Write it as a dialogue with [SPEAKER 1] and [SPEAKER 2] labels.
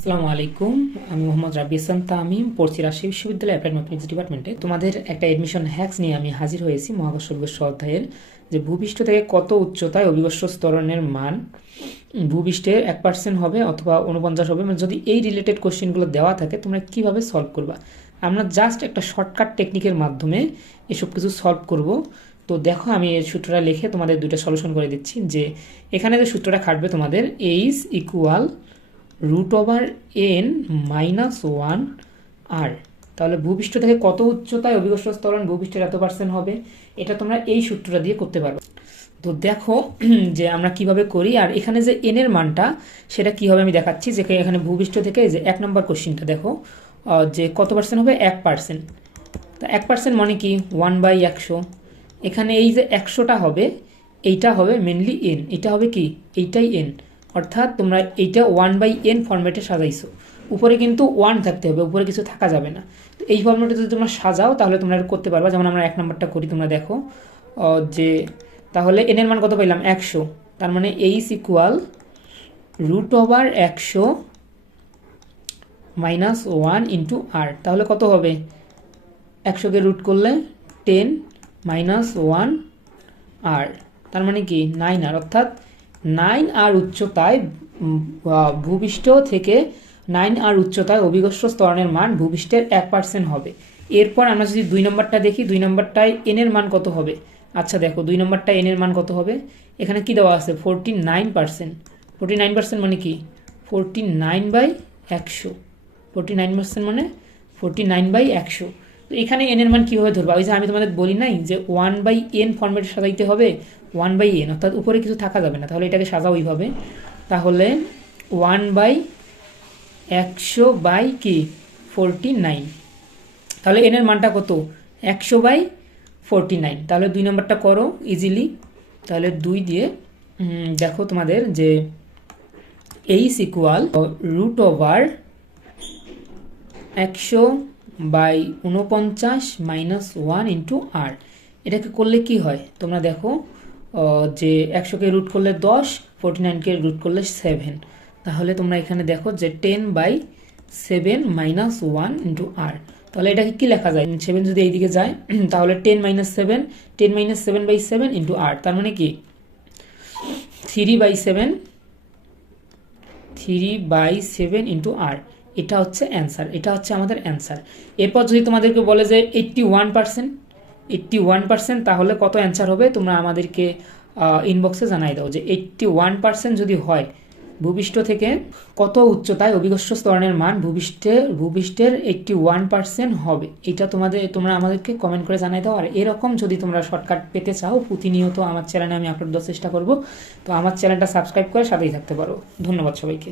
[SPEAKER 1] আসসালামু আলাইকুম। আমি মোহাম্মদ রাবি হাসান তামিম, পড়ছি রাজশাহী বিশ্ববিদ্যালয় অ্যাপ্লাইড ম্যাথমেটিক্স ডিপার্টমেন্টে তোমাদের একটা এডমিশন হ্যাক্স নিয়ে আমি হাজির হয়েছি মহাকাশ অভিবর্ষ অধ্যায়ের, যে ভূপৃষ্ঠ থেকে কত উচ্চতায় অভিবর্ষ স্তরণের মান ভূপৃষ্ঠে এক পার্সেন্ট হবে অথবা উনপঞ্চাশ হবে। মানে যদি এই রিলেটেড কোশ্চেনগুলো দেওয়া থাকে, তোমরা কীভাবে সলভ করবা? আমরা জাস্ট একটা শর্টকাট টেকনিকের মাধ্যমে এসব কিছু সলভ করব। তো দেখো, আমি এই সূত্রটা লিখে তোমাদের দুইটা সলিউশন করে দিচ্ছি, যে এখানে যে সূত্রটা খাটবে তোমাদের H equal root over N minus one R তাহলে ভূপৃষ্ঠ থেকে কত উচ্চতায় অভিকর্ষ স্তরণ ভূপৃষ্ঠের এত পার্সেন্ট হবে? এটা তোমরা এই সূত্রটা দিয়ে করতে পারবে। তো দেখো যে আমরা কীভাবে করি, আর এখানে যে এনের মানটা, সেটা কীভাবে আমি দেখাচ্ছি? যে এখানে ভূপৃষ্ঠ থেকে যে এক নম্বর কোশ্চিনটা দেখো যে কত পার্সেন্ট হবে? এক পার্সেন্ট তা এক পার্সেন্ট মানে কি? ওয়ান বাই একশো। এখানে এই যে একশোটা হবে, এইটা হবে মেনলি এন এটা হবে কি? এইটাই এন অর্থাৎ তোমরা এইটা ওয়ান বাই এন ফর্মেটে সাজাইছো। উপরে কিন্তু ওয়ান থাকতে হবে, উপরে কিছু থাকা যাবে না। তো এই ফর্মেটে যদি তোমরা সাজাও, তাহলে তোমরা করতে পারবা। যেমন আমরা এক নম্বরটা করি, তোমরা দেখো যে তাহলে এনের মান কত পাইলাম? একশো। তার মানে এইচ ইকুয়াল রুট ওভার একশো মাইনাস ওয়ান ইন্টু আর তাহলে কত হবে? একশোকে রুট করলে টেন মাইনাস ওয়ান আর তার মানে কি? নাইন আর অর্থাৎ নাইন আর উচ্চতায় ভূপৃষ্ঠ থেকে নাইন আর উচ্চতায় অভিগস্ত স্তরণের মান ভূপৃষ্ঠের এক পার্সেন্ট হবে। এরপর আমরা যদি দুই নম্বরটা দেখি, দুই নম্বরটায় এনের মান কত হবে? আচ্ছা দেখো, দুই নম্বরটা এনের মান কত হবে? এখানে কি দেওয়া আছে? Forty nine percent forty nine percent মানে কি? ফোরটি নাইন বাই একশো। ফোরটি নাইন পার্সেন্ট মানে ফোরটি নাইন বাই একশো। তো এখানে এনের মান কীভাবে ধরবো? ওই যে আমি তোমাদের বলি নাই যে ওয়ান বাই এন ফর্মেটে সাজাইতে হবে ওয়ান বাই এন অর্থাৎ উপরে কিছু থাকা যাবে না। তাহলে এটাকে সাজাও ওইভাবে তাহলে ওয়ান বাই একশো বাই কি? ফোরটি নাইন তাহলে এনের মানটা কত? একশো বাই ফোরটি নাইন তাহলে দুই নম্বরটা করো ইজিলি তাহলে দুই দিয়ে দেখো তোমাদের যে এইচ ইকুয়াল রুট ওভার একশো বাই উনপঞ্চাশ মাইনাস ওয়ান ইন্টু আর এটাকে করলে কি হয়? তোমরা দেখো যে একশোকে রুট করলে দশ ফোরটি নাইনকে রুট করলে সেভেন তাহলে তোমরা এখানে দেখো যে ten by seven minus one into R তাহলে এটাকে কি লেখা যায়? সেভেন যদি এইদিকে যায়, তাহলে ten minus seven ten minus seven by seven into R তার মানে কি? Three by seven three by seven into R এটা হচ্ছে অ্যান্সার এটা হচ্ছে আমাদের অ্যান্সার এরপর যদি তোমাদেরকে বলে যে eighty one percent eighty one percent তাহলে কত অ্যান্সার হবে? তোমরা আমাদেরকে ইনবক্সে জানাই দাও যে এইট্টি ওয়ান পার্সেন্ট যদি হয়, ভূপৃষ্ঠ থেকে কত উচ্চতায় অভিগস্ত স্তরণের মান ভূপৃষ্ঠে, ভূপৃষ্ঠের এইট্টি ওয়ান পার্সেন্ট হবে? এটা তোমাদের, তোমরা আমাদেরকে কমেন্ট করে জানাই দাও। আর এরকম যদি তোমরা শর্টকাট পেতে চাও, প্রতিনিয়ত আমার চ্যানেলে আমি আপলোড দেওয়ার চেষ্টা করব। তো আমার চ্যানেলটা সাবস্ক্রাইব করে সাথেই থাকতে পারো। ধন্যবাদ সবাইকে।